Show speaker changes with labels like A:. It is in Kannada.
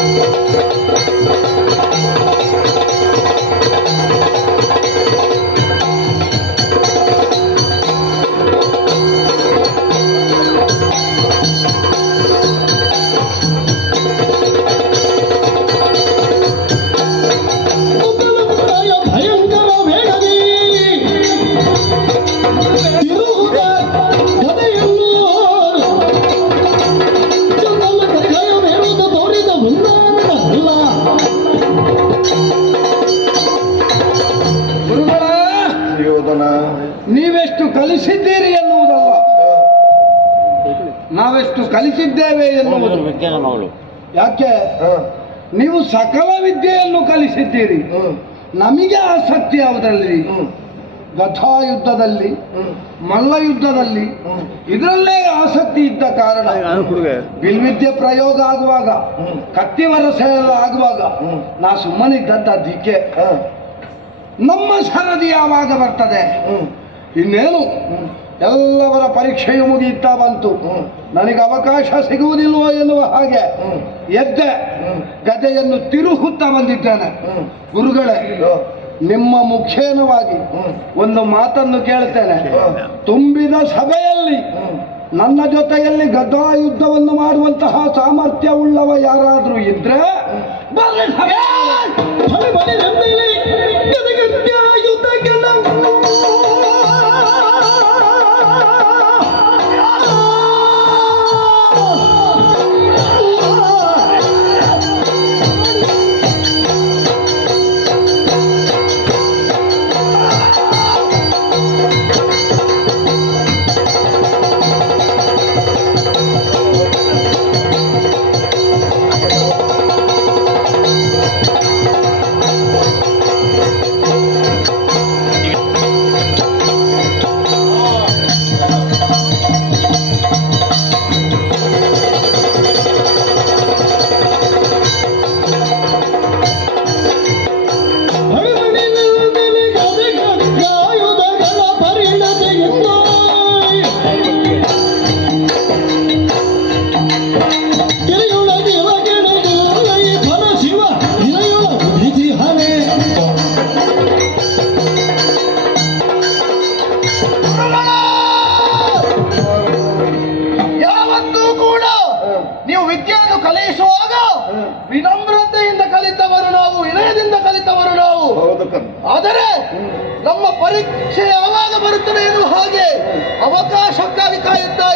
A: Música ಕಲಿಸಿದ್ದೀರಿ ಎನ್ನುವುದಲ್ಲ ನಾವೆಷ್ಟು ಕಲಿಸಿದ್ದೇವೆ ಎನ್ನುವುದು? ಯಾಕೆ? ನೀವು ಸಕಲ ವಿದ್ಯೆಯನ್ನು ಕಲಿಸಿದ್ದೀರಿ. ನಮಗೆ ಆಸಕ್ತಿ ಯಾವುದರಲ್ಲಿ? ಗಥಾ ಯುದ್ಧದಲ್ಲಿ ಮಲ್ಲ ಯುದ್ಧದಲ್ಲಿ ಇದರಲ್ಲೇ ಆಸಕ್ತಿ ಇದ್ದ ಕಾರಣ. ಬಿಲ್ವಿದ್ಯೆ ಪ್ರಯೋಗ ಆಗುವಾಗ ಕತ್ತಿವರಸೆ ಎಲ್ಲ ಆಗುವಾಗ ನಾ ಸುಮ್ಮನಿದ್ದದ್ದ ದಿಕ್ಕೆ ನಮ್ಮ ಸರದಿ ಯಾವಾಗ ಬರ್ತದೆ? ಇನ್ನೇನು? ಎಲ್ಲವರ ಪರೀಕ್ಷೆಯು ಮುಗಿಯುತ್ತಾ ಬಂತು. ನನಗೆ ಅವಕಾಶ ಸಿಗುವುದಿಲ್ವೋ ಎನ್ನುವ ಹಾಗೆ ಎದ್ದೆ ಗದೆಯನ್ನು ತಿರುಹುತ್ತಾ ಬಂದಿದ್ದೇನೆ. ಗುರುಗಳೇ, ನಿಮ್ಮ ಮುಖೇನವಾಗಿ ಒಂದು ಮಾತನ್ನು ಕೇಳ್ತೇನೆ. ತುಂಬಿದ ಸಭೆಯಲ್ಲಿ ನನ್ನ ಜೊತೆಯಲ್ಲಿ ಗದಾ ಯುದ್ಧವನ್ನು ಮಾಡುವಂತಹ ಸಾಮರ್ಥ್ಯ ಉಳ್ಳವ ಯಾರಾದರೂ ಇದ್ರೆ ಯಾವತ್ತೂ ಕೂಡ ನೀವು ವಿದ್ಯೆಯನ್ನು ಕಲಿಸುವಾಗ ವಿನಮ್ರತೆಯಿಂದ ಕಲಿತವರು ನಾವು ವಿನಯದಿಂದ ಕಲಿತವರು ನಾವು. ಆದರೆ ನಮ್ಮ ಪರೀಕ್ಷೆ ಯಾವಾಗ ಬರುತ್ತದೆ ಎನ್ನುವ ಹಾಗೆ ಅವಕಾಶಕ್ಕಾಗಿ ಕಾಯುತ್ತಾ